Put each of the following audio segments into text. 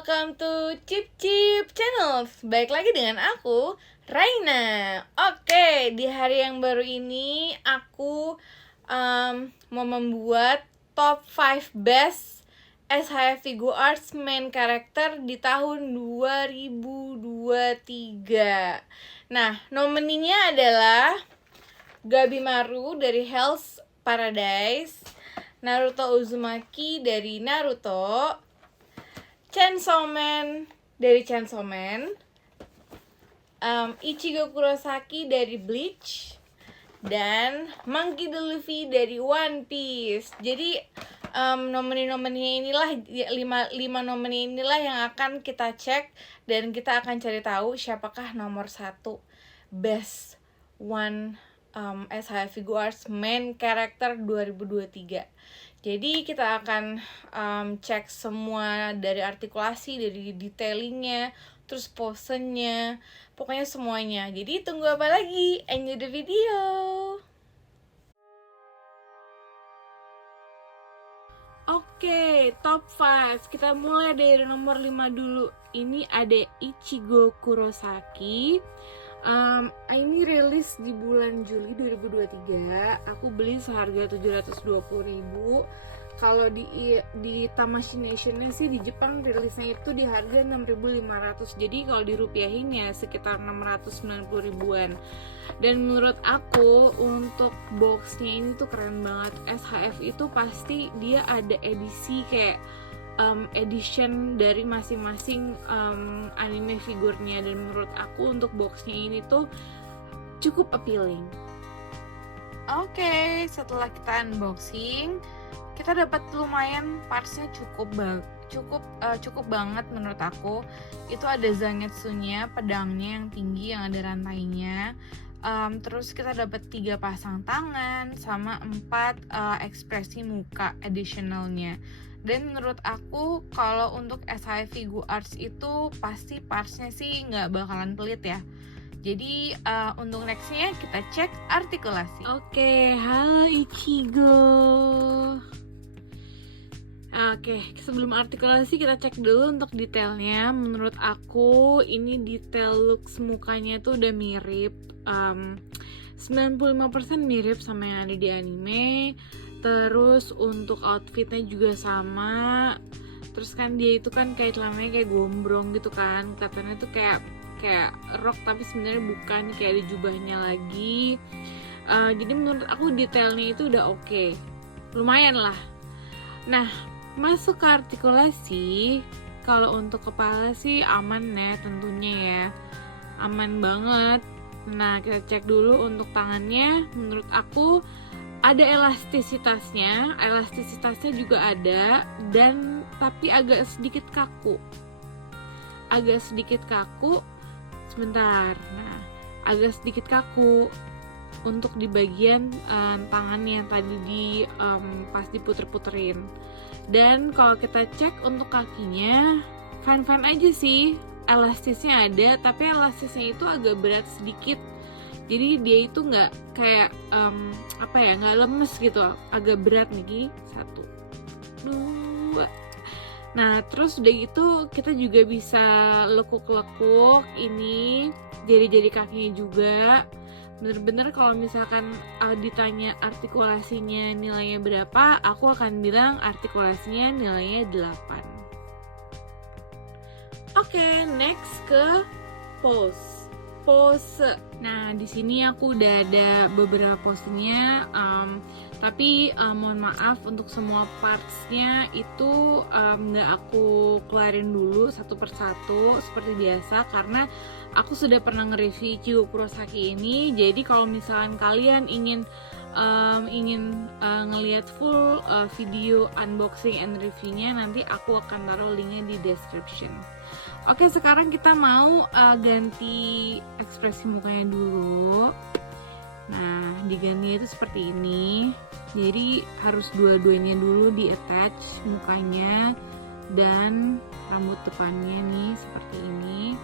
welcome to Chip Chip Channels. Baik lagi dengan aku, Raina. Oke, di hari yang baru ini aku mau membuat top 5 best SHF Figuarts main character di tahun 2023. Nah, nomininya adalah Gabimaru dari Hell's Paradise, Naruto Uzumaki dari Naruto, Chainsaw Man dari Chainsaw Man, Ichigo Kurosaki dari Bleach, dan Monkey D. Luffy dari One Piece. Jadi nomini-nomini inilah, 5 nomini inilah yang akan kita cek dan kita akan cari tahu siapakah nomor 1 best one SHF Figuarts main character 2023. Jadi kita akan cek semua dari artikulasi, dari detailingnya, terus posenya, pokoknya semuanya. Jadi tunggu apa lagi? Enjoy the video! Oke, top 5. Kita mulai dari nomor 5 dulu. Ini ada Ichigo Kurosaki. Ini rilis di bulan Juli 2023. Aku beli seharga 720.000. Kalau di Tamashii Nation-nya sih di Jepang rilisnya itu di harga 6.500. Jadi kalau dirupiahin ya sekitar 690 ribuan. Dan menurut aku untuk boxnya ini tuh keren banget. SHF itu pasti dia ada edisi kayak edition dari masing-masing anime figurnya, dan menurut aku untuk boxnya ini tuh cukup appealing. Oke, setelah kita unboxing, kita dapat lumayan partsnya cukup banget menurut aku. Itu ada zangetsunya, pedangnya yang tinggi yang ada rantainya. Terus kita dapat 3 pasang tangan sama 4 ekspresi muka additionalnya. Dan menurut aku kalau untuk SHF Figuarts itu pasti partsnya sih nggak bakalan pelit ya. Jadi untuk nextnya kita cek artikulasi. Oke, halo Ichigo. Oke, sebelum artikulasi kita cek dulu untuk detailnya. Menurut aku ini detail looks mukanya tuh udah mirip, 95% mirip sama yang ada di anime. Terus untuk outfitnya juga sama. Terus kan dia itu kan kayak celananya kayak gombrong gitu kan, kelihatannya tuh kayak rok tapi sebenarnya bukan, kayak ada jubahnya lagi. Jadi menurut aku detailnya itu udah oke, lumayan lah. Nah, masuk ke artikulasi. Kalau untuk kepala sih aman ya, tentunya ya, aman banget. Nah, kita cek dulu untuk tangannya. Menurut aku ada elastisitasnya juga ada, dan tapi agak sedikit kaku. Sebentar. Nah, agak sedikit kaku untuk di bagian tangan yang tadi pas diputer-puterin. Dan kalau kita cek untuk kakinya, fine aja sih, elastisnya ada, tapi elastisnya itu agak berat sedikit. Jadi dia itu nggak kayak nggak lemes gitu, agak berat nih. 1, 2. Nah, terus udah gitu kita juga bisa lekuk-lekuk ini jari-jari kakinya juga. Bener-bener kalau misalkan ditanya artikulasinya nilainya berapa, aku akan bilang artikulasinya nilainya 8. Oke, next ke pose. Nah, di sini aku udah ada beberapa posenya, tapi mohon maaf untuk semua partsnya itu nggak aku keluarin dulu satu persatu seperti biasa, karena aku sudah pernah nge-review Ichigo Kurosaki ini. Jadi kalau misalkan kalian ingin ngelihat full video unboxing and reviewnya, nanti aku akan taruh linknya di description. Oke, sekarang kita mau ganti ekspresi mukanya dulu. Nah, diganti itu seperti ini. Jadi harus dua-duanya dulu di attach mukanya dan rambut depannya nih seperti ini.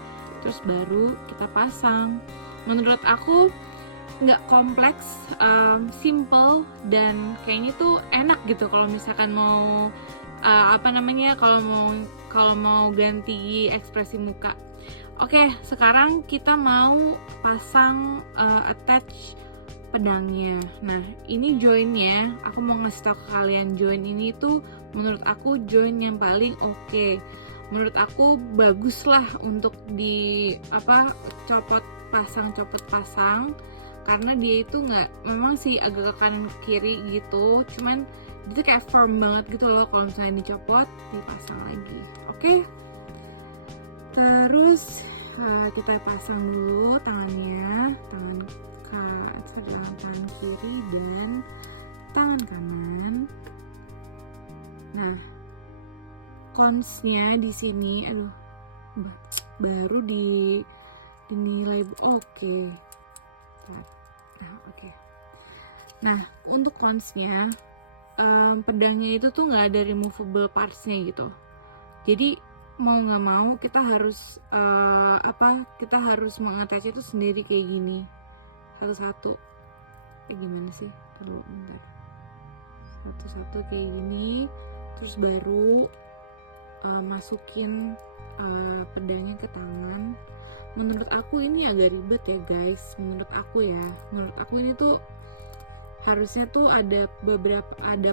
Terus baru kita pasang. Menurut aku nggak kompleks, simple, dan kayaknya tuh enak gitu kalau misalkan mau kalau mau ganti ekspresi muka. Oke, sekarang kita mau pasang attach pedangnya. Nah, ini joinnya, aku mau ngasih tau ke kalian, join ini tuh menurut aku join yang paling oke. Menurut aku bagus lah untuk di copot pasang, karena dia itu nggak, memang sih agak ke kanan ke kiri gitu, cuman itu kayak firm banget gitu loh. Kalau misalnya dicopot, dipasang lagi. Oke. Terus kita pasang dulu tangannya, tangan kiri dan tangan kanan. Nah, cons-nya di sini, baru dinilai oke. Nah, untuk cons-nya, pedangnya itu tuh nggak ada removable parts-nya gitu. Jadi mau nggak mau kita harus kita harus mengattach itu sendiri kayak gini, satu-satu. Gimana sih? Perlu bentar. Satu-satu kayak gini, terus baru masukin pedangnya ke tangan. Menurut aku ini agak ribet ya guys. Menurut aku ini tuh harusnya tuh ada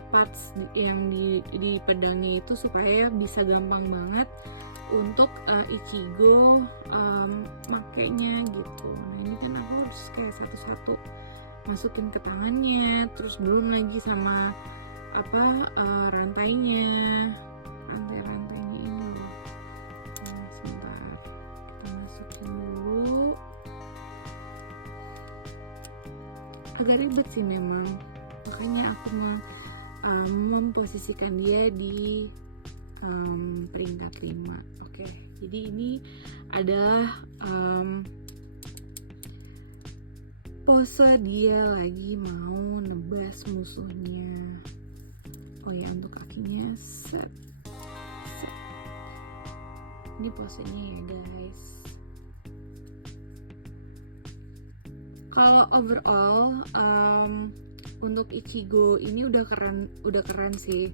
parts yang di pedangnya itu supaya bisa gampang banget untuk Ichigo makainya gitu. Nah, ini kan aku harus kayak satu-satu masukin ke tangannya, terus belum lagi sama rantainya ini loh. Nah, sebentar, kita masukin dulu. Agak ribet sih memang, makanya aku memposisikan dia di peringkat 5. Oke, jadi ini adalah pose dia lagi mau nebas musuhnya. Oh ya, untuk kakinya set. Ini posenya ya guys. Kalau overall untuk Ichigo ini udah keren sih.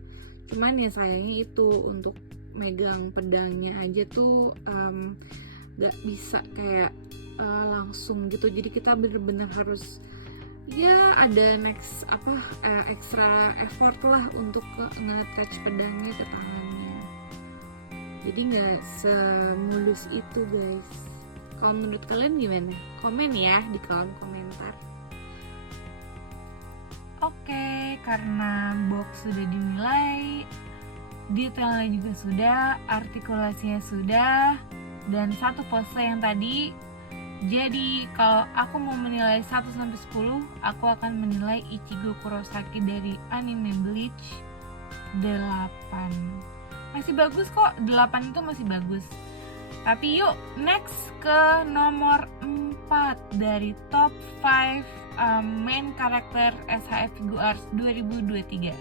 Cuman ya sayangnya itu untuk megang pedangnya aja tuh gak bisa kayak langsung gitu. Jadi kita bener-bener harus ya ada extra effort lah untuk nge-attach pedangnya ke tangannya. Jadi nggak semulus itu guys. Kalau menurut kalian gimana? Komen ya di kolom komentar. Oke, karena box sudah dinilai, detailnya juga sudah, artikulasinya sudah, dan satu pose yang tadi. Jadi kalau aku mau menilai 1-10, aku akan menilai Ichigo Kurosaki dari anime Bleach 8. Masih bagus kok, 8 itu masih bagus. Tapi yuk next ke nomor 4 dari top 5 main karakter SHF Figuarts 2023.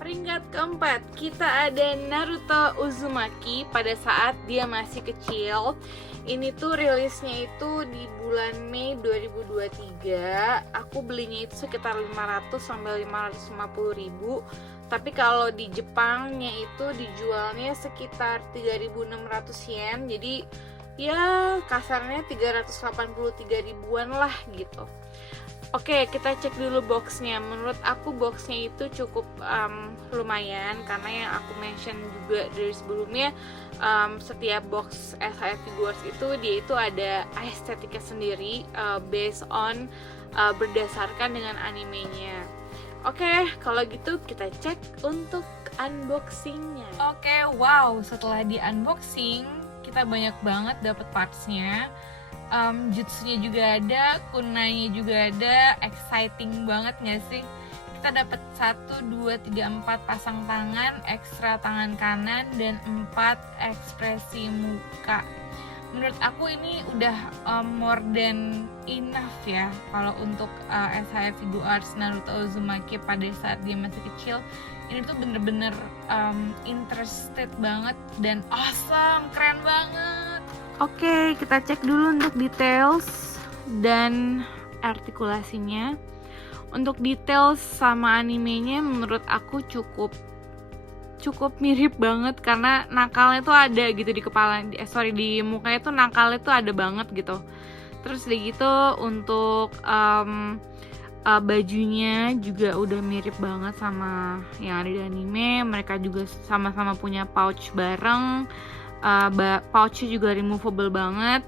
Peringkat keempat, kita ada Naruto Uzumaki pada saat dia masih kecil. Ini tuh rilisnya itu di bulan Mei 2023. Aku belinya itu sekitar 500 sampai 550 ribu. Tapi kalau di Jepangnya itu dijualnya sekitar 3.600 yen. Jadi ya kasarnya 383 ribuan lah gitu. Oke, kita cek dulu boxnya. Menurut aku boxnya itu cukup lumayan, karena yang aku mention juga dari sebelumnya, setiap box SHF Figuarts itu dia itu ada estetika sendiri based on berdasarkan dengan animenya. Oke, kalau gitu kita cek untuk unboxingnya. Oke, wow, setelah di unboxing kita banyak banget dapat partsnya. Jutsunya juga ada, kunainya juga ada, exciting banget gak sih? Kita dapat 1, 2, 3, 4 pasang tangan, ekstra tangan kanan, dan 4 ekspresi muka. Menurut aku ini udah more than enough ya, kalau untuk SHF Figuarts Naruto Uzumaki pada saat dia masih kecil. Ini tuh bener-bener interested banget dan awesome, keren banget. Oke, kita cek dulu untuk details dan artikulasinya. Untuk detail sama animenya menurut aku cukup mirip banget, karena nakalnya tuh ada gitu di kepala, di mukanya tuh nakalnya tuh ada banget gitu. Terus udah gitu untuk bajunya juga udah mirip banget sama yang ada di anime. Mereka juga sama-sama punya pouch bareng, pouchnya juga removable banget.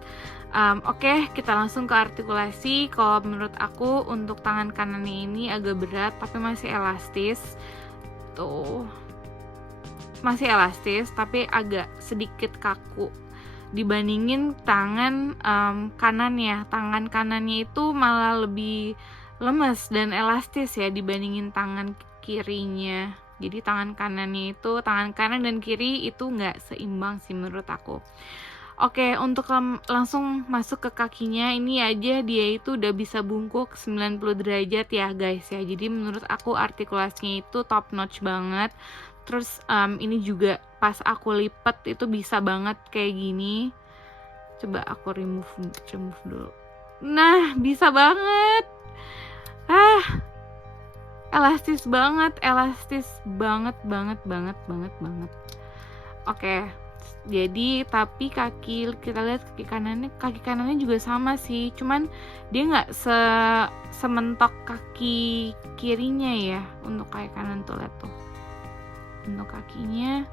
Oke, kita langsung ke artikulasi. Kalau menurut aku untuk tangan kanannya ini agak berat tapi masih elastis. Tuh, masih elastis tapi agak sedikit kaku dibandingin tangan kanannya. Tangan kanannya itu malah lebih lemes dan elastis ya dibandingin tangan kirinya. Jadi tangan kanan dan kiri itu nggak seimbang sih menurut aku. Oke, untuk langsung masuk ke kakinya, ini aja dia itu udah bisa bungkuk 90 derajat ya guys ya. Jadi menurut aku artikulasinya itu top notch banget. Terus ini juga pas aku lipet itu bisa banget kayak gini. Coba aku remove dulu. Nah, bisa banget. Elastis banget banget. Oke. Jadi tapi kita lihat kaki kanannya juga sama sih, cuman dia nggak sementok kaki kirinya ya. Untuk kaki kanan tuh lihat tuh, untuk kakinya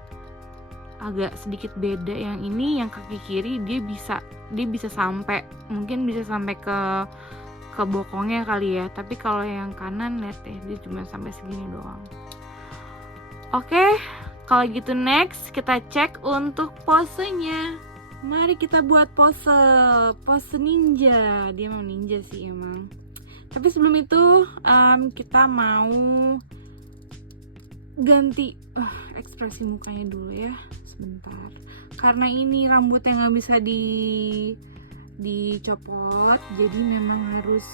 agak sedikit beda. Yang ini yang kaki kiri dia bisa sampai ke bokongnya kali ya, tapi kalau yang kanan lihat deh dia cuma sampai segini doang. Oke. Kalau gitu next kita cek untuk posenya. Mari kita buat pose ninja. Dia mau ninja sih emang. Tapi sebelum itu kita mau ganti ekspresi mukanya dulu ya. Sebentar. Karena ini rambutnya nggak bisa dicopot, jadi memang harus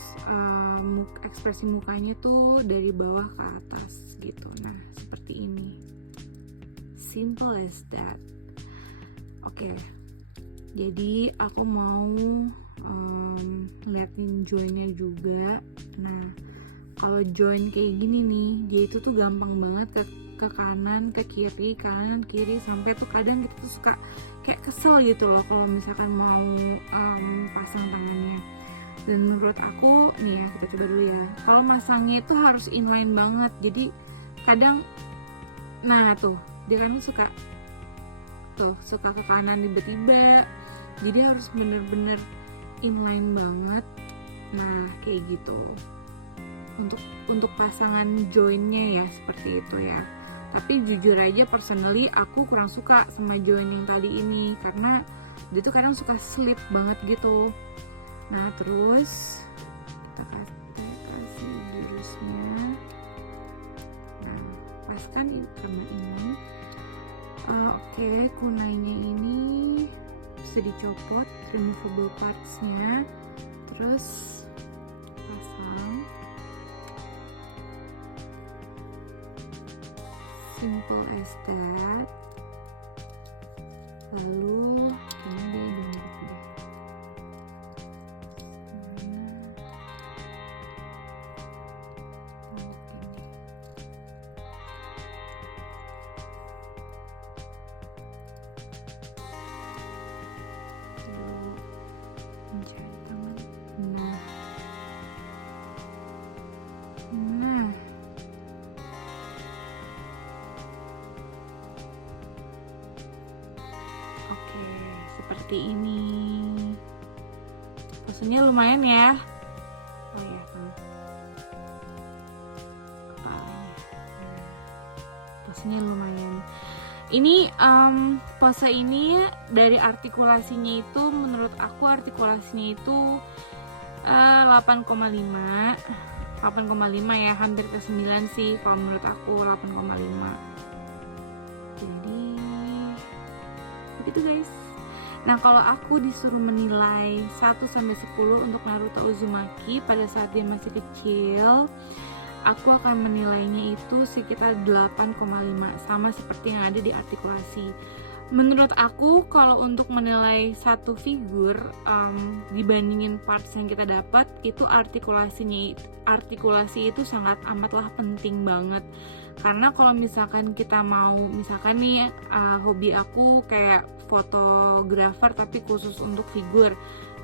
ekspresi mukanya tuh dari bawah ke atas gitu. Nah seperti ini. Simple as that. Oke. Jadi aku mau liatin joinnya juga. Nah, kalau join kayak gini nih, dia itu tuh gampang banget ke kanan, ke kiri, kanan, kiri, sampai tuh kadang kita tuh suka kayak kesel gitu loh kalau misalkan mau pasang tangannya. Dan menurut aku nih ya, kita coba dulu ya. Kalau masangnya itu harus inline banget. Jadi kadang, nah tuh dia kan suka ke kanan tiba-tiba, jadi harus bener-bener inline banget. Nah kayak gitu untuk pasangan joinnya ya, seperti itu ya. Tapi jujur aja personally aku kurang suka sama join yang tadi ini, karena dia tuh kadang suka slip banget gitu. Nah terus kita kasih jurusnya. Nah paskan sama ini. Oke, kunainya ini bisa dicopot, removable parts-nya, terus pasang. Simple as that. Lalu kayaknya dia udah mirip deh. Nah, oke, seperti ini. Posenya lumayan ya. Oh ya, kepalanya. Posenya lumayan. Ini pose ini dari artikulasinya itu, menurut aku artikulasinya itu 8,5 ya, hampir ke 9 sih kalau menurut aku, 8,5. Jadi begitu guys. Nah kalau aku disuruh menilai 1-10 untuk Naruto Uzumaki pada saat dia masih kecil, aku akan menilainya itu sekitar 8,5, sama seperti yang ada di artikulasi. Menurut aku kalau untuk menilai satu figur dibandingin parts yang kita dapat, itu artikulasi itu sangat amatlah penting banget. Karena kalau misalkan kita mau, misalkan nih hobi aku kayak fotografer tapi khusus untuk figur,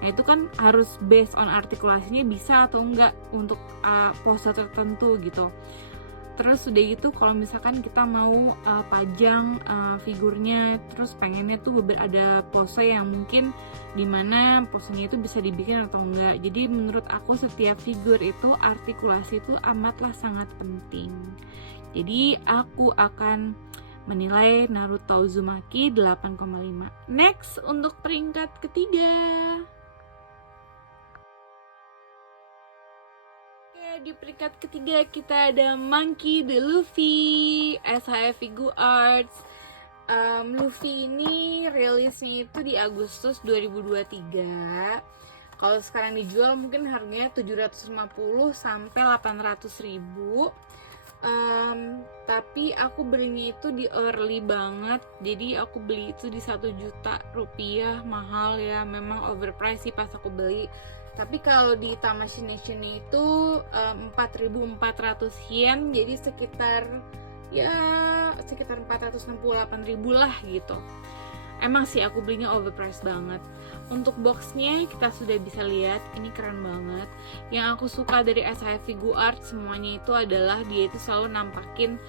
nah itu kan harus based on artikulasinya bisa atau enggak untuk pose tertentu gitu. Terus udah gitu kalau misalkan kita mau pajang figurnya, terus pengennya tuh ada pose yang mungkin dimana posenya itu bisa dibikin atau enggak. Jadi menurut aku setiap figur itu artikulasi itu amatlah sangat penting. Jadi aku akan menilai Naruto Uzumaki 8,5. Next untuk peringkat ketiga. Di peringkat ketiga kita ada Monkey D. Luffy SHF Figure Arts. Luffy ini rilisnya itu di Agustus 2023. Kalau sekarang dijual mungkin harganya 750 sampai 800.000. Tapi aku belinya itu di early banget, jadi aku beli itu di 1 juta rupiah, mahal ya, memang overpriced sih pas aku beli. Tapi kalau di Tamashii Nation itu 4.400 yen, jadi sekitar 468.000 lah gitu. Emang sih aku belinya overpriced banget. Untuk boxnya kita sudah bisa lihat, ini keren banget. Yang aku suka dari SHF Figure Art semuanya itu adalah dia itu selalu nampakin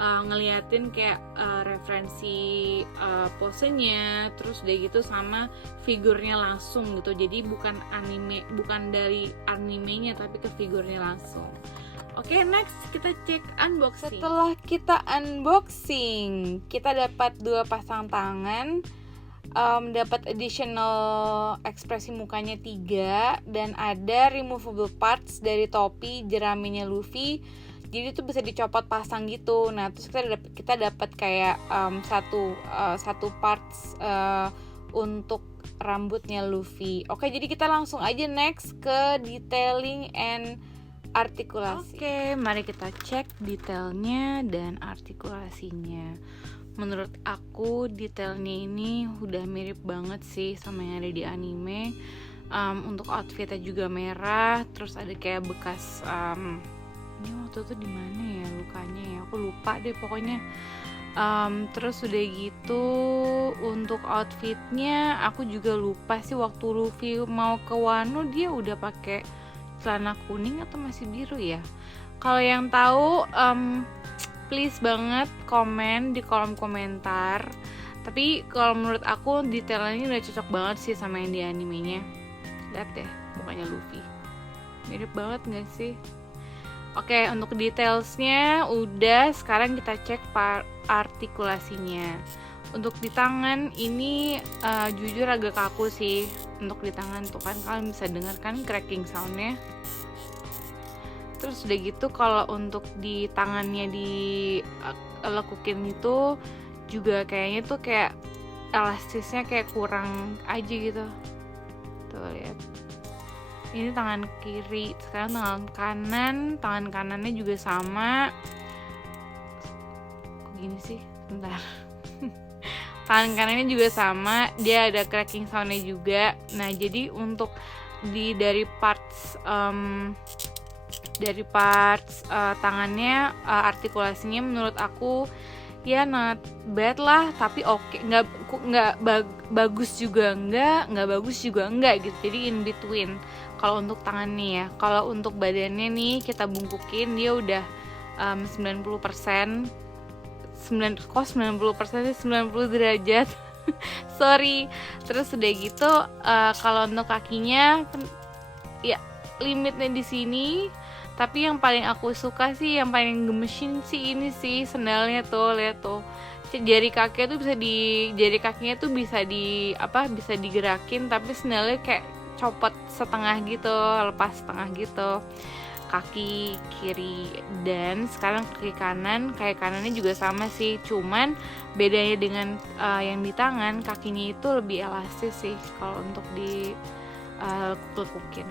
ngeliatin kayak referensi posenya, terus udah gitu sama figurnya langsung gitu. Jadi bukan dari animenya tapi ke figurnya langsung. Oke, next kita cek unboxing. Setelah kita unboxing, kita dapat 2 pasang tangan, dapat additional ekspresi mukanya 3, dan ada removable parts dari topi jeraminya Luffy. Jadi itu bisa dicopot pasang gitu. Nah, terus kita dapat kayak satu parts untuk rambutnya Luffy. Oke, jadi kita langsung aja next ke detailing and artikulasi. Oke, mari kita cek detailnya dan artikulasinya. Menurut aku detailnya ini udah mirip banget sih sama yang ada di anime. Untuk outfitnya juga merah, terus ada kayak bekas ini waktu itu di mana ya lukanya ya, aku lupa deh pokoknya. Terus udah gitu untuk outfitnya aku juga lupa sih, waktu Luffy mau ke Wano dia udah pakai celana kuning atau masih biru ya. Kalau yang tahu please banget komen di kolom komentar. Tapi kalau menurut aku detailnya ini udah cocok banget sih sama yang di animenya. Lihat deh mukanya Luffy, mirip banget gak sih? Oke, untuk detailsnya udah, sekarang kita cek artikulasinya. Untuk di tangan ini jujur agak kaku sih. Untuk di tangan tuh kan kalian bisa dengar kan cracking soundnya. Terus udah gitu kalau untuk di tangannya dilekukin itu juga kayaknya tuh kayak elastisnya kayak kurang aja gitu. Tuh lihat. Ini tangan kiri, sekarang tangan kanannya juga sama. Kok gini sih? Bentar. Tangan kanannya juga sama, dia ada cracking soundnya juga. Nah, jadi untuk dari parts tangannya artikulasinya menurut aku ya not bad lah, tapi oke, nggak bagus juga nggak bagus juga nggak gitu, jadi in between. Kalau untuk tangannya ya, kalau untuk badannya nih kita bungkukin dia udah 90%, 90% sih 90 derajat sorry. Terus udah gitu kalau untuk kakinya ya limitnya di sini. Tapi yang paling aku suka sih, yang paling gemesin sih ini sih sendalnya tuh, lihat tuh. Jari kakinya tuh bisa digerakin, tapi sendalnya kayak copot setengah gitu, lepas setengah gitu. Kaki kiri dan sekarang kaki kanannya juga sama sih, cuman bedanya dengan yang di tangan, kakinya itu lebih elastis sih kalau untuk di lekukin.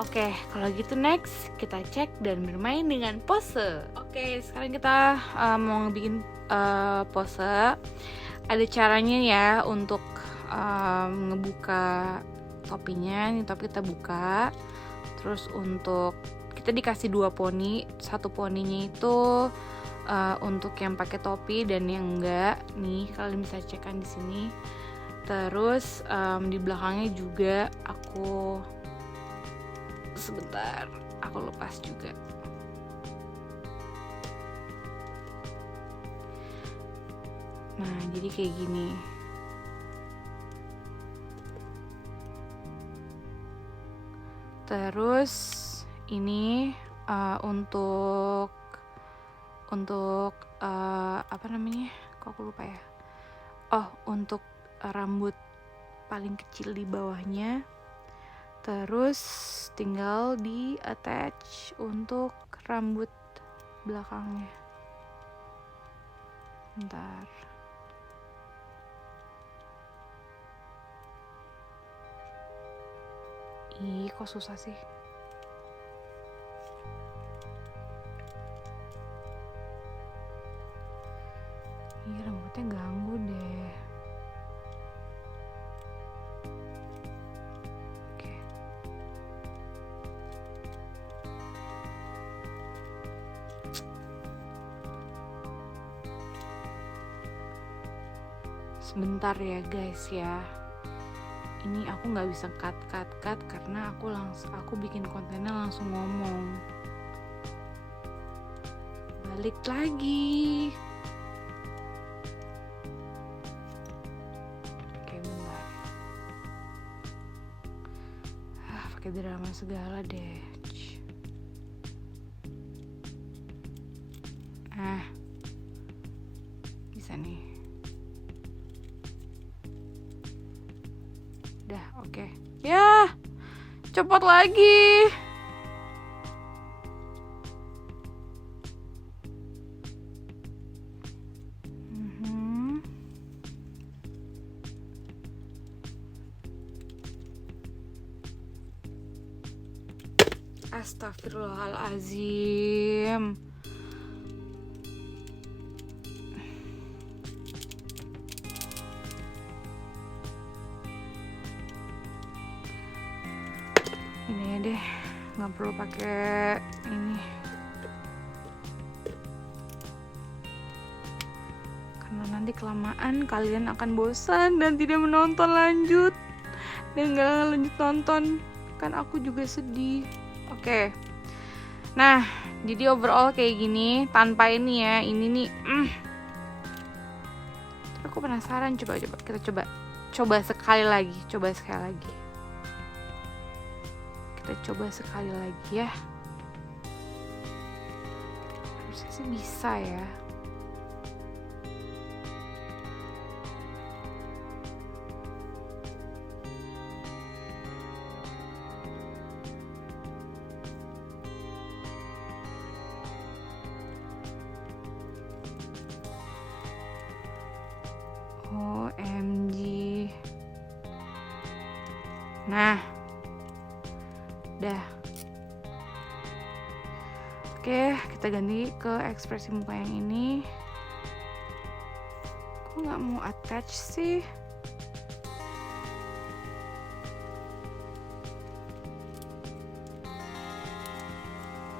Oke, kalau gitu next kita cek dan bermain dengan pose. Oke, sekarang kita mau bikin pose. Ada caranya ya untuk ngebuka topinya. Ini topi kita buka. Terus untuk kita dikasih 2 poni, satu poninya itu untuk yang pakai topi dan yang enggak. Nih kalian bisa cek kan di sini. Terus di belakangnya juga aku lepas juga. Nah, jadi kayak gini. Terus ini untuk apa namanya? Kok aku lupa ya? Oh, untuk rambut paling kecil di bawahnya. Terus tinggal di attach untuk rambut belakangnya. Bentar. Ih, kok susah sih? Ih, rambutnya ganggu deh. Oke. Sebentar ya guys ya. Ini aku nggak bisa cut karena aku bikin kontennya langsung ngomong. Balik lagi. Oke, bentar. Pakai drama segala deh. Bisa nih. Udah, oke. Ya, cepet lagi. Astagfirullahalazim. Ini deh, nggak perlu pakai ini. Karena nanti kelamaan kalian akan bosan dan tidak menonton lanjut. Dan nggak lanjut nonton, kan aku juga sedih. Oke. Nah, jadi overall kayak gini tanpa ini ya. Ini nih. Aku penasaran, kita coba sekali lagi. Kita coba sekali lagi ya. Harusnya sih bisa ya. OMG. Nah, udah. Oke, kita ganti ke ekspresi muka yang ini. Kok nggak mau attach sih?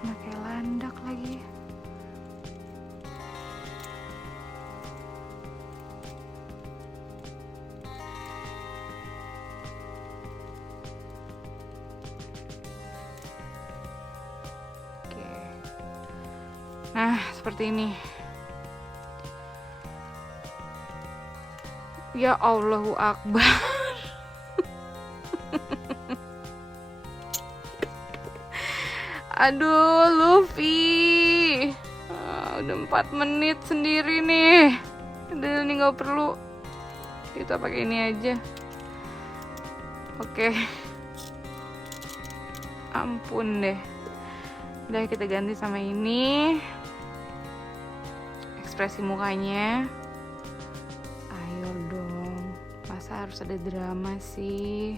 Nah, kayak landak lagi. Nah, seperti ini. Ya Allahu Akbar. Aduh, Luffy. Udah 4 menit sendiri nih. Udah ini nggak perlu. Kita pakai ini aja. Oke. Ampun deh. Udah, kita ganti sama ini. Ekspresi mukanya. Ayo dong. Masa harus ada drama sih?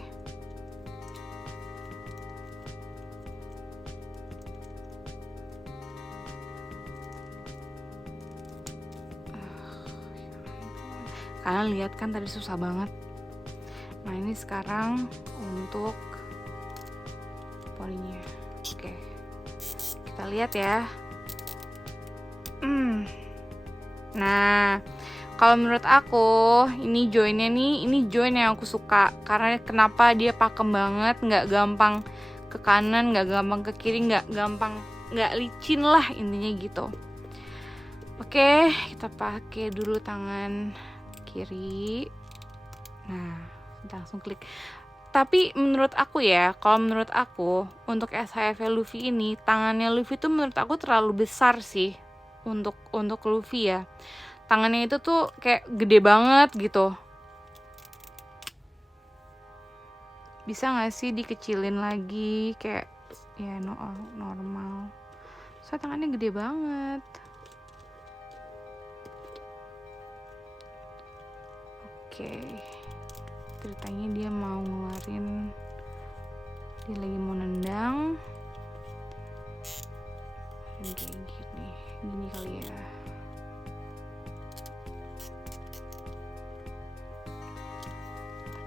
Kalian lihat kan tadi susah banget. Nah ini sekarang untuk poninya. Oke, kita lihat ya. Nah, kalau menurut aku ini joinnya nih, ini join yang aku suka. Karena kenapa dia pakem banget, nggak gampang ke kanan, nggak gampang ke kiri, nggak licin lah intinya gitu. Oke, kita pakai dulu tangan kiri. Nah, kita langsung klik. Tapi menurut aku ya, kalau menurut aku untuk SHF Luffy ini, tangannya Luffy tuh menurut aku terlalu besar sih untuk Luffy ya. Tangannya itu tuh kayak gede banget gitu. Bisa gak sih dikecilin lagi kayak ya normal. Soalnya tangannya gede banget. Oke. Ceritanya dia mau ngeluarin, dia lagi mau nendang. Kayak gini kali ya.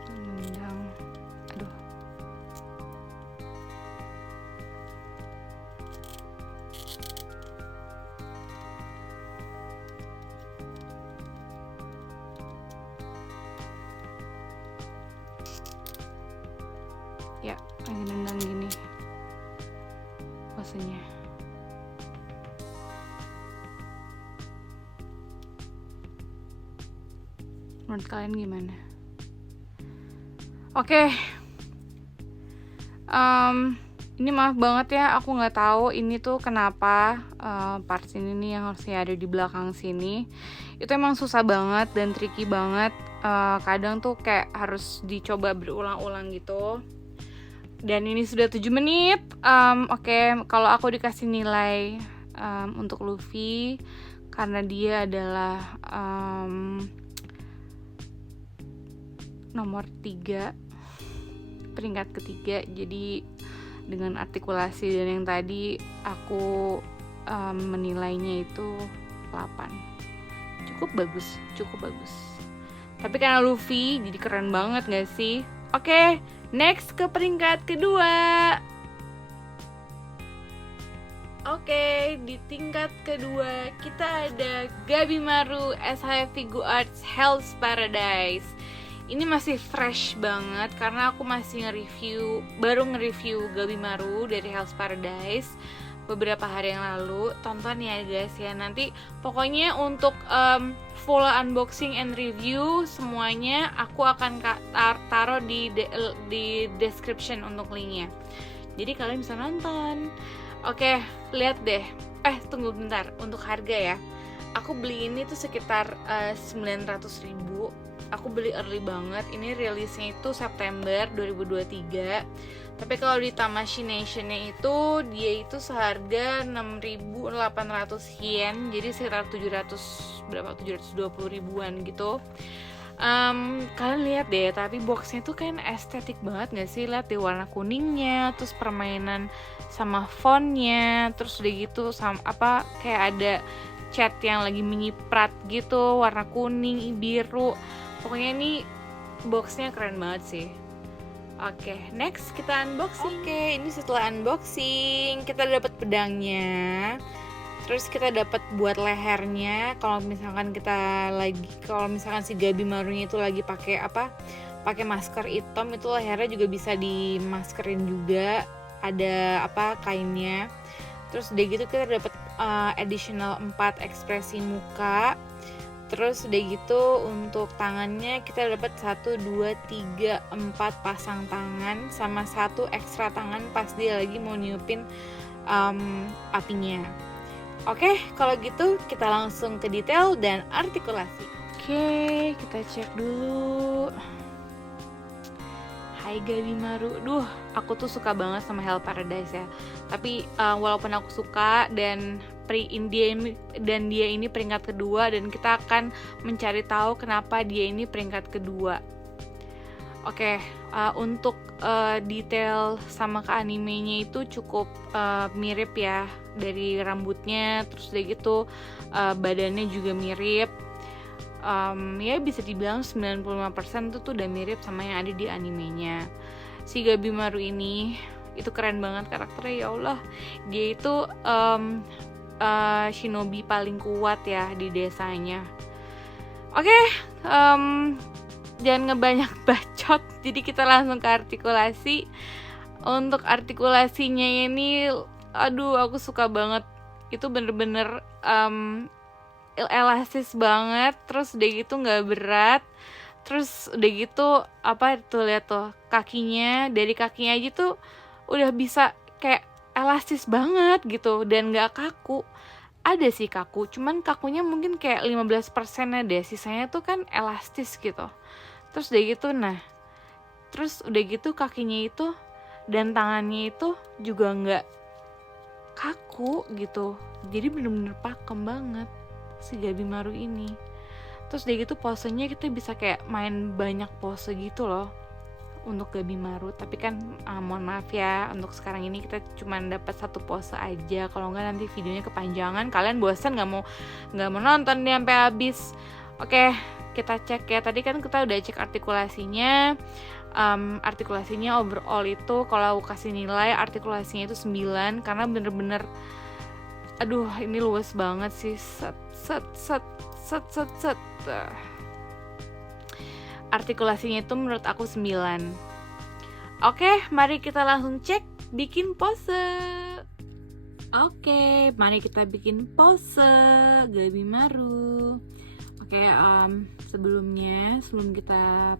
Nendang. Aduh. Ya, lagi nendang gini posenya. Menurut kalian gimana? Oke. Ini maaf banget ya, aku nggak tahu ini tuh kenapa part ini nih yang harusnya ada di belakang sini. Itu emang susah banget dan tricky banget. Kadang tuh kayak harus dicoba berulang-ulang gitu. Dan ini sudah 7 menit. Oke, kalau aku dikasih nilai untuk Luffy karena dia adalah nomor 3, peringkat ketiga, jadi dengan artikulasi dan yang tadi aku menilainya itu 8. Cukup bagus. Tapi karena Luffy jadi keren banget gak sih? Oke, next ke peringkat kedua. Oke, di tingkat kedua kita ada Gabimaru SHF Figuarts Hell's Paradise. Ini masih fresh banget karena aku masih baru nge-review Gabimaru dari Hell's Paradise beberapa hari yang lalu. Tonton ya guys ya, nanti pokoknya untuk full unboxing and review semuanya aku akan taruh di description untuk linknya, jadi kalian bisa nonton. Oke, lihat deh. Tunggu bentar, untuk harga ya, aku beli ini tuh sekitar 900.000. Aku beli early banget. Ini rilisnya itu September 2023. Tapi kalau di Tamashii Nation-nya itu dia itu seharga 6.800 yen. Jadi sekitar 720 ribuan gitu. Kalian lihat deh, tapi boxnya tuh kan estetik banget gak sih? Lihat deh warna kuningnya, terus permainan sama fontnya, terus udah gitu sama kayak ada cat yang lagi menyiprat gitu, warna kuning, biru. Pokoknya ini boxnya keren banget sih. Oke, next kita unboxing. Oke, ini setelah unboxing kita dapat pedangnya. Terus kita dapat buat lehernya. Kalau misalkan si Gabimarunya itu lagi pakai masker hitam, itu lehernya juga bisa dimaskerin juga. Ada kainnya. Terus udah gitu kita dapat additional 4 ekspresi muka. Terus udah gitu untuk tangannya kita dapat 1, 2, 3, 4 pasang tangan sama 1 ekstra tangan pas dia lagi mau niupin apinya. Oke, kalau gitu kita langsung ke detail dan artikulasi. Oke, kita cek dulu. Hai Gabimaru, aku tuh suka banget sama Hell Paradise ya. Tapi walaupun aku suka dan dia ini peringkat kedua, dan kita akan mencari tahu kenapa dia ini peringkat kedua. Oke, untuk detail sama ke animenya itu cukup mirip ya, dari rambutnya, terus udah gitu badannya juga mirip. Ya bisa dibilang 95% tuh udah mirip sama yang ada di animenya. Si Gabimaru ini itu keren banget karakternya, ya Allah. Dia itu shinobi paling kuat ya di desanya. Oke, jangan ngebanyak bacot, jadi kita langsung ke artikulasi. Untuk artikulasinya ini, aduh aku suka banget. Itu bener-bener elastis banget, terus udah gitu nggak berat, terus udah gitu apa tuh, lihat tuh kakinya, dari kakinya aja tuh udah bisa kayak elastis banget gitu, dan nggak kaku. Ada sih kaku, cuman kakunya mungkin kayak 15% deh, sisanya tuh kan elastis gitu. Terus udah gitu, terus udah gitu kakinya itu dan tangannya itu juga nggak kaku gitu, jadi bener-bener pakem banget si Gabimaru ini. Terus udah gitu posenya kita bisa kayak main banyak pose gitu loh untuk Gabimaru. Tapi kan mohon maaf ya, untuk sekarang ini kita cuma dapat satu pose aja. Kalau nggak nanti videonya kepanjangan, kalian bosan nggak mau nonton dia sampai habis. Oke, kita cek ya. Tadi kan kita udah cek artikulasinya. Artikulasinya overall itu kalau aku kasih nilai artikulasinya itu 9, karena bener-bener aduh ini luas banget sih. Set. Artikulasinya itu menurut aku 9. Oke, mari kita langsung cek bikin pose. Oke, mari kita bikin pose Gabimaru. Oke, sebelum kita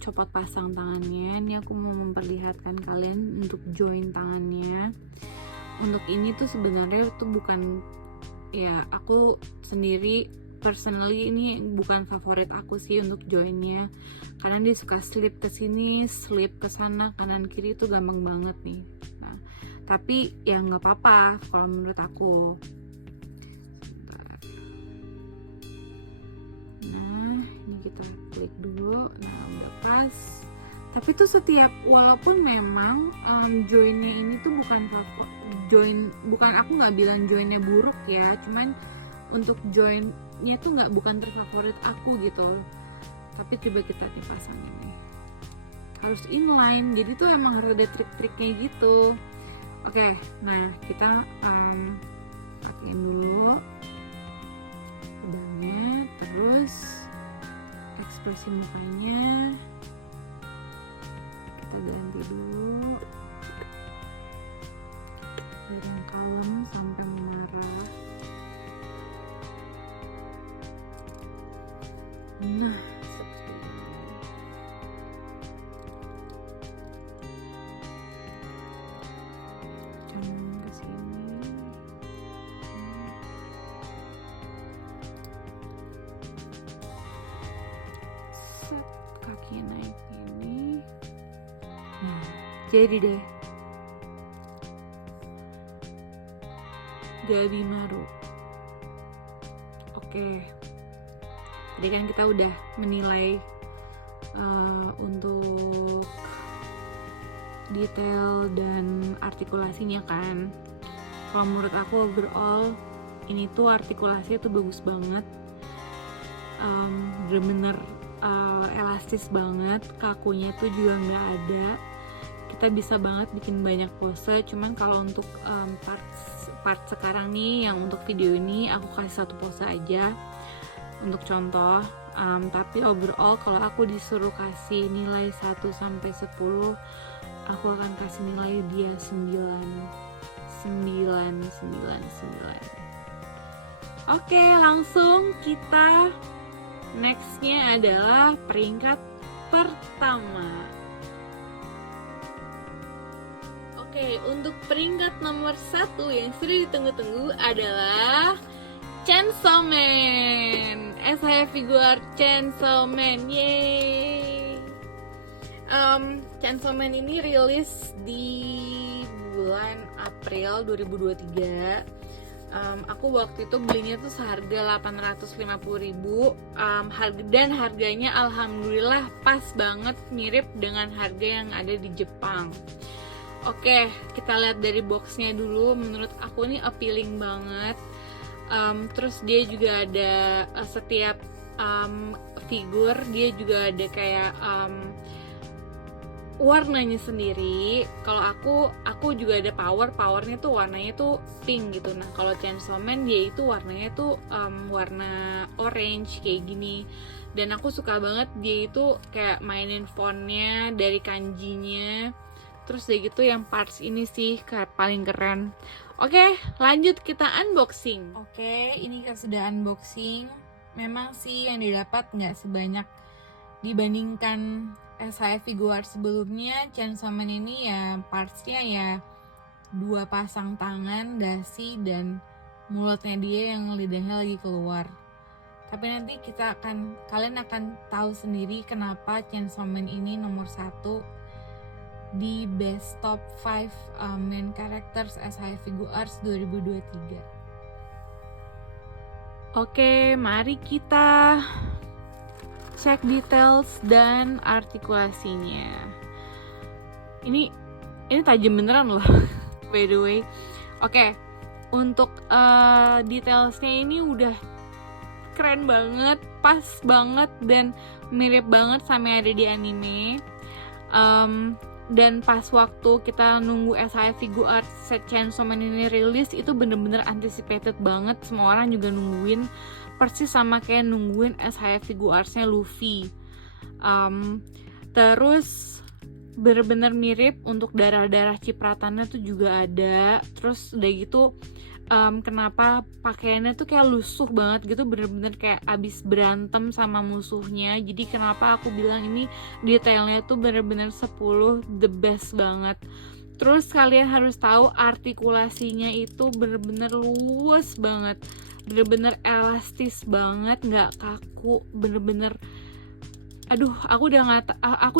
copot pasang tangannya, ini aku mau memperlihatkan kalian untuk join tangannya. Untuk ini tuh sebenarnya tuh bukan, ya aku sendiri personally ini bukan favorit aku sih untuk joinnya, karena dia suka slip ke sini, slip ke sana, kanan kiri itu gampang banget nih. Nah, tapi ya nggak apa-apa kalau menurut aku. Nah, ini kita klik dulu. Nah, udah pas. Tapi tuh walaupun memang joinnya ini tuh bukan aku nggak bilang joinnya buruk ya, cuman untuk joinnya tuh bukan terfavorit aku gitu. Tapi coba kita nih pasang ini, harus inline, jadi tuh emang harus ada trik-triknya gitu. Oke, nah kita pakein dulu pedangnya, terus ekspresi mukanya kita ganti dulu dari yang kalem sampai marah. Nah, seperti ini. Jangan ke sini. Set kaki naik ini. Nah, jadi deh Gabimaru. Oke, tadi kan kita udah menilai untuk detail dan artikulasinya kan. Kalau menurut aku overall ini tuh artikulasinya tuh bagus banget, bener-bener elastis banget, kakunya tuh juga nggak ada. Kita bisa banget bikin banyak pose. Cuman kalau untuk part sekarang nih, yang untuk video ini aku kasih satu pose aja untuk contoh. Tapi overall kalau aku disuruh kasih nilai 1-10, aku akan kasih nilai dia 9. Oke, langsung kita nextnya adalah peringkat pertama. Oke, untuk peringkat nomor 1 yang sudah ditunggu-tunggu adalah Chainsaw Man. Saya figure Chainsaw Man, yeay. Chainsaw Man ini rilis di bulan April 2023. Aku waktu itu belinya tuh seharga 850.000, dan harganya alhamdulillah pas banget, mirip dengan harga yang ada di Jepang. Oke, kita lihat dari boxnya dulu. Menurut aku ini appealing banget. Terus dia juga ada setiap figur, dia juga ada kayak warnanya sendiri. Kalau aku juga ada powernya tuh warnanya tuh pink gitu. Nah kalau Chainsaw Man dia itu warnanya tuh warna orange kayak gini. Dan aku suka banget dia itu kayak mainin fontnya dari kanjinya. Terus udah gitu yang parts ini sih kayak paling keren. Oke, lanjut kita unboxing. Oke, ini kita sudah unboxing. Memang sih yang didapat nggak sebanyak dibandingkan SHF Figuart sebelumnya. Chainsaw Man ini ya partsnya ya 2 pasang tangan, dasi, dan mulutnya dia yang lidahnya lagi keluar. Tapi nanti kalian akan tahu sendiri kenapa Chainsaw Man ini nomor 1 di Best Top 5 Main Characters SHF Figuarts 2023. Oke, mari kita cek details dan artikulasinya. Ini tajam beneran loh, by the way. Oke, untuk detailsnya ini udah keren banget, pas banget, dan mirip banget sama yang ada di anime. Dan pas waktu kita nunggu SHF Figuarts set Chainsaw Man ini rilis, itu bener-bener anticipated banget. Semua orang juga nungguin, persis sama kayak nungguin SHF Figuartsnya Luffy. Terus bener-bener mirip, untuk darah-darah cipratannya tuh juga ada. Terus udah gitu kenapa pakaiannya tuh kayak lusuh banget gitu, bener-bener kayak abis berantem sama musuhnya. Jadi kenapa aku bilang ini detailnya tuh bener-bener 10 the best banget. Terus kalian harus tahu artikulasinya itu bener-bener luas banget, bener-bener elastis banget, nggak kaku, bener-bener aku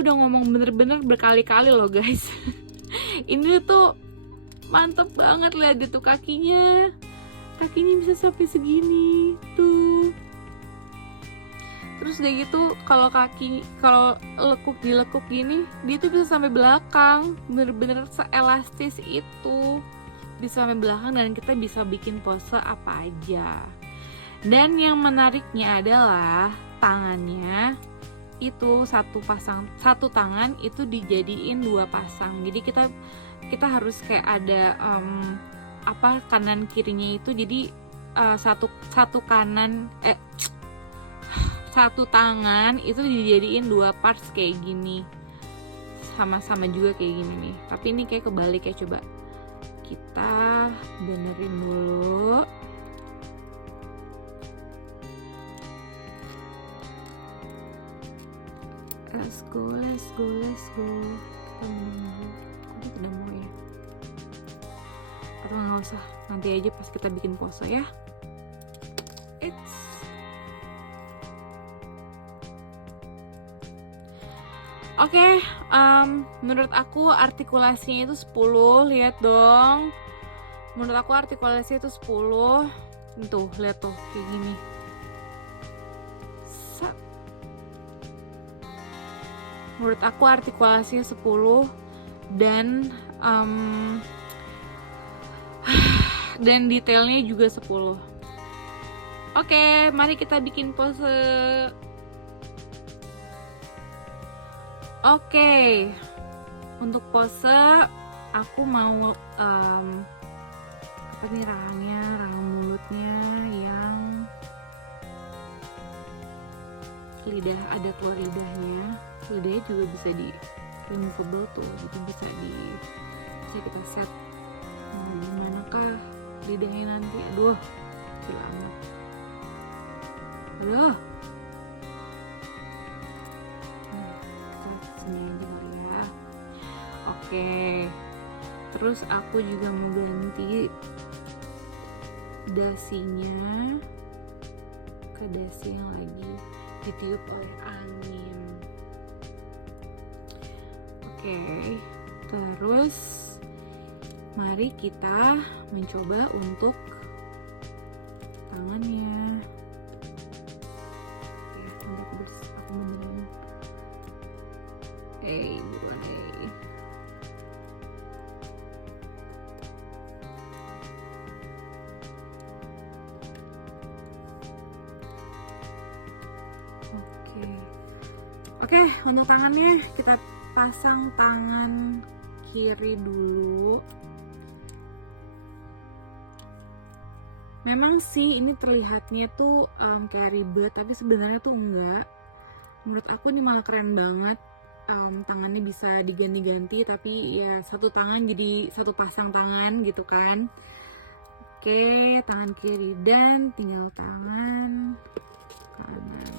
udah ngomong bener-bener berkali-kali loh guys. Ini tuh mantep banget, lihat deh tuh kakinya bisa sampai segini tuh. Terus udah gitu kalau dilekuk gini, dia tuh bisa sampai belakang, bener-bener seelastis itu, bisa sampai belakang, dan kita bisa bikin pose apa aja. Dan yang menariknya adalah tangannya itu satu tangan itu dijadiin 2 pasang. Jadi kita harus kayak ada kanan kirinya itu, jadi satu tangan itu dijadiin 2 parts kayak gini, sama-sama juga kayak gini nih. Tapi ini kayak kebalik ya, coba kita benerin dulu. Let's go. Kita udah mau ya, atau nggak usah, nanti aja pas kita bikin pose ya. Oke, menurut aku artikulasinya itu 10, lihat dong. Menurut aku artikulasinya itu 10. Tuh, lihat tuh kayak gini. Menurut aku artikulasinya 10 dan detailnya juga 10. Oke, mari kita bikin pose. Oke, untuk pose aku mau rahang mulutnya yang ada telur lidahnya. Lidahnya juga bisa di removable tuh, gitu, bisa kita set manakah lidahnya nanti. Aduh, kecil amat. Kita sini aja kali ya. Oke, terus aku juga mau ganti dasinya ke dasi yang lagi ditiup oleh angin. Oke, terus mari kita mencoba untuk tangannya. Ya, aku beneran. Buruan. Oke, untuk tangannya kita pasang tangan kiri dulu. Memang sih ini terlihatnya tuh kayak ribet, tapi sebenarnya tuh enggak. Menurut aku ini malah keren banget. Tangannya bisa diganti-ganti, tapi ya satu tangan jadi satu pasang tangan gitu kan. Oke, tangan kiri dan tinggal tangan kanan.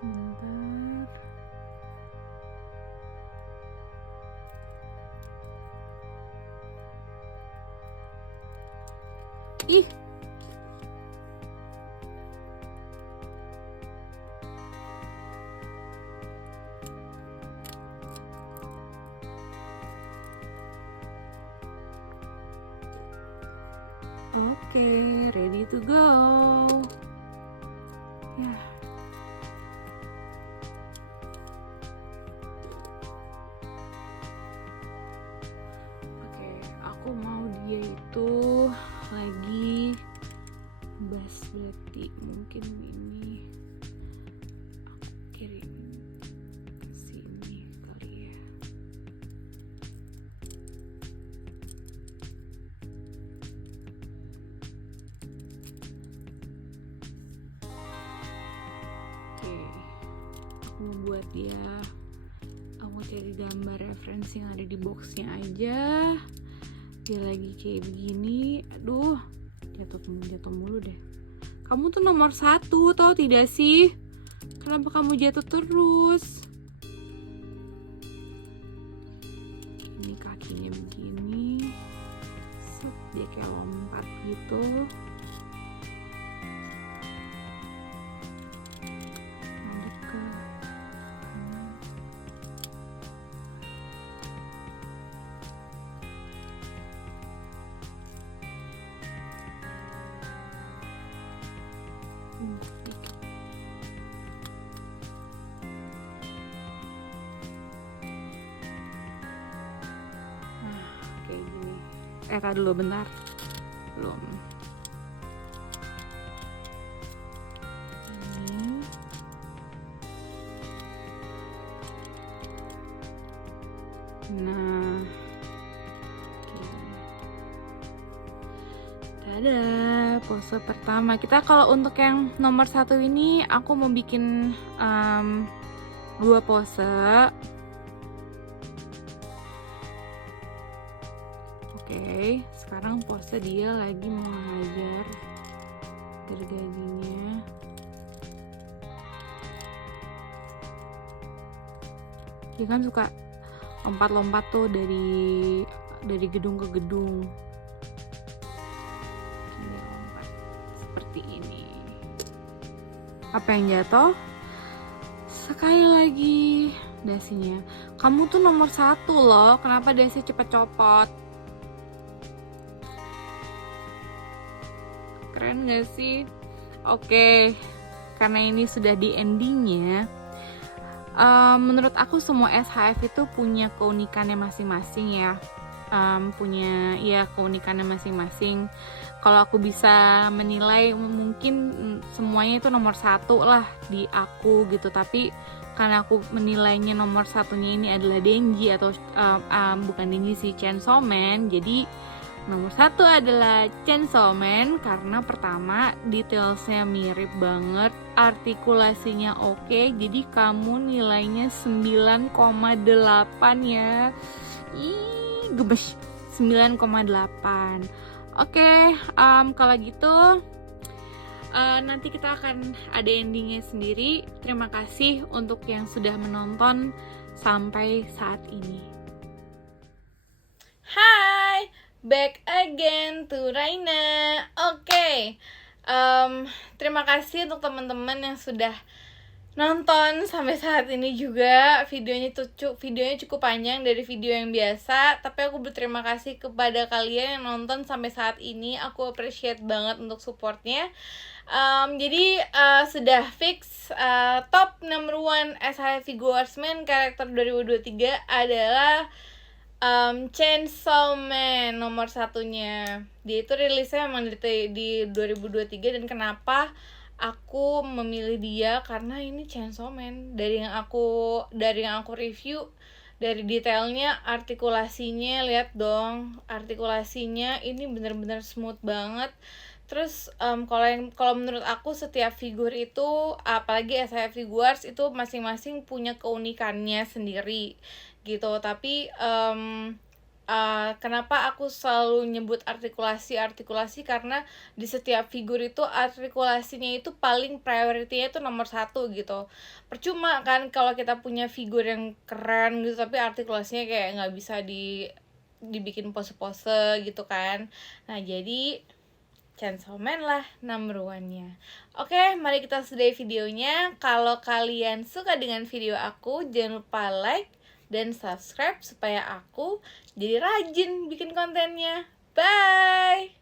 Sebentar. Ih. Oke, ready to go. Ya. Oke, aku mau dia itu lagi bas, berarti mungkin ini aku kirim ke sini kali ya. Oke, aku mau buat dia, aku mau cari gambar referensi yang ada di boxnya aja. Dia lagi kayak begini, aduh, jatuh mulu deh. Kamu tuh nomor 1, tau tidak sih? Kenapa kamu jatuh terus? Ini kakinya begini, set, dia kayak lompat gitu. Lanjut ke kayak gini. Tadi dulu bentar. Belum. Ini. Nah. Tada, pose pertama. Kita kalau untuk yang nomor 1 ini aku mau bikin 2 pose. Oke, sekarang pose dia lagi mengajar gergajinya. Dia kan suka lompat-lompat tuh dari gedung ke gedung. Dia lompat seperti ini. Apa yang jatuh? Sekali lagi dasinya. Kamu tuh nomor 1 loh. Kenapa dasi cepet copot? Keren gak sih? Oke, karena ini sudah di endingnya, menurut aku semua SHF itu punya keunikannya masing-masing ya. Punya ya keunikannya masing-masing. Kalau aku bisa menilai, mungkin semuanya itu nomor 1 lah di aku gitu. Tapi karena aku menilainya nomor 1-nya ini adalah Denji atau bukan Denji sih, Chainsaw Man. Jadi nomor 1 adalah Chainsaw Man karena pertama detailsnya mirip banget, artikulasinya oke, jadi kamu nilainya 9,8 ya. Ih, gemes, 9,8. Oke, kalau gitu nanti kita akan ada endingnya sendiri. Terima kasih untuk yang sudah menonton sampai saat ini. Hai, back again to Raina. Oke, terima kasih untuk teman-teman yang sudah nonton sampai saat ini juga. Videonya cukup panjang dari video yang biasa, tapi aku berterima kasih kepada kalian yang nonton sampai saat ini. Aku appreciate banget untuk supportnya. Jadi sudah fix top number 1 SHF Figuartsman karakter 2023 adalah Chainsaw Man nomor satunya. Dia itu rilisnya emang di 2023. Dan kenapa aku memilih dia, karena ini Chainsaw Man. Dari yang aku review, dari detailnya, artikulasinya, lihat dong, artikulasinya ini bener-bener smooth banget. Terus kalau menurut aku setiap figur itu, apalagi SH Figures itu masing-masing punya keunikannya sendiri gitu. Tapi kenapa aku selalu nyebut artikulasi karena di setiap figur itu artikulasinya itu paling priority-nya itu nomor satu gitu. Percuma kan kalau kita punya figur yang keren gitu tapi artikulasinya kayak nggak bisa dibikin pose-pose gitu kan. Nah jadi Chainsaw Man lah number one-nya. Oke, mari kita sudahi videonya. Kalau kalian suka dengan video aku, jangan lupa like dan subscribe supaya aku jadi rajin bikin kontennya. Bye!